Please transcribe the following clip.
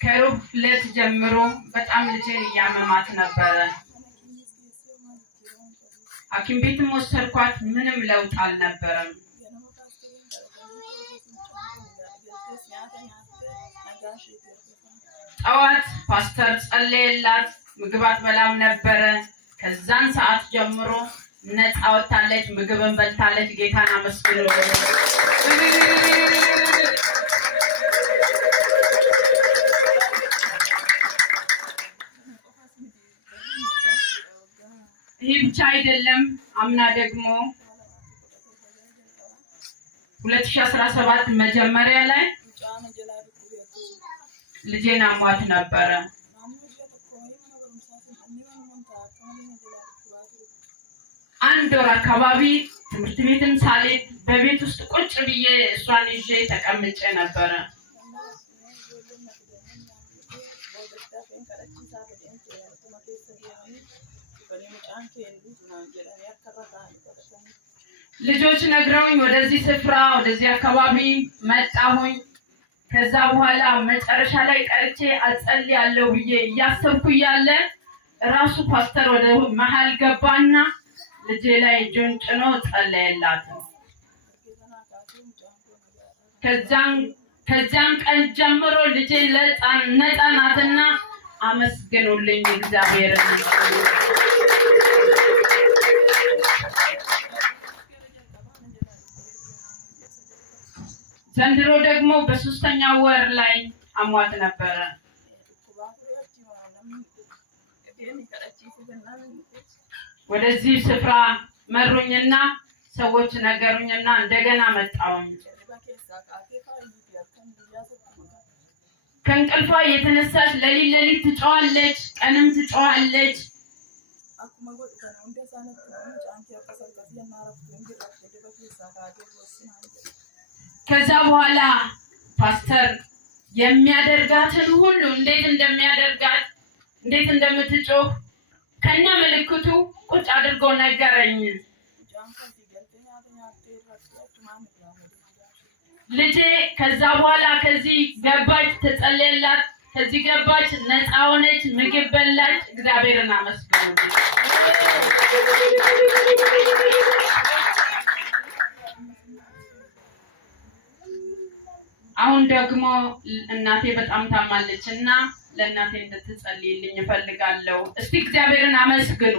ከሩብ ዕለት ጀምሮ በጣም ልጄን እያመማት ነበረ። ሐኪም ቤትም ወሰድኳት፣ ምንም ለውጥ አልነበረም። ጠዋት ፓስተር ጸለየላት፣ ምግብ አትበላም ነበረ። ከዛን ሰዓት ጀምሮ ነፃ ወጣለች፣ ምግብን በልታለች። ጌታን አመስግኑ። ይህ ብቻ አይደለም። አምና ደግሞ 2017 መጀመሪያ ላይ ልጄን አሟት ነበረ። አንድ ወር አካባቢ ትምህርት ቤትም ሳልሄድ በቤት ውስጥ ቁጭ ብዬ እሷን ይዤ ተቀምጬ ነበረ። ልጆች ነግረውኝ ወደዚህ ስፍራ ወደዚህ አካባቢ መጣሁኝ። ከዛ በኋላ መጨረሻ ላይ ቀርቼ አጸልያለሁ ብዬ እያሰብኩ ያለ ራሱ ፓስተር ወደ መሃል ገባና ልጄ ላይ እጁን ጭኖ ጸለየላት። ከዛን ቀን ጀምሮ ልጄ ነፃ ናትና አመስግኑልኝ እግዚአብሔርን። ዘንድሮ ደግሞ በ3ኛው ወር ላይ አሟት ነበረ። ወደዚህ ስፍራ መሩኝና ሰዎች ነገሩኝና እንደገና መጣሁኝ። ከእንቅልፏ የተነሳች ሌሊት ትጮኻለች፣ ቀንም ትጮኻለች። ከዛ በኋላ ፓስተር የሚያደርጋትን ሁሉ እንዴት እንደሚያደርጋት እንዴት እንደምትጮህ ከነ ምልክቱ ቁጭ አድርጎ ነገረኝ። ልጄ ከዛ በኋላ ከዚህ ገባች፣ ተጸለየላት፣ ከዚህ ገባች፣ ነፃ ሆነች፣ ምግብ በላች። እግዚአብሔርን አመስግኑ። አሁን ደግሞ እናቴ በጣም ታማለችና ለእናቴ እንድትጸልይልኝ እፈልጋለሁ። እስቲ እግዚአብሔርን አመስግኑ።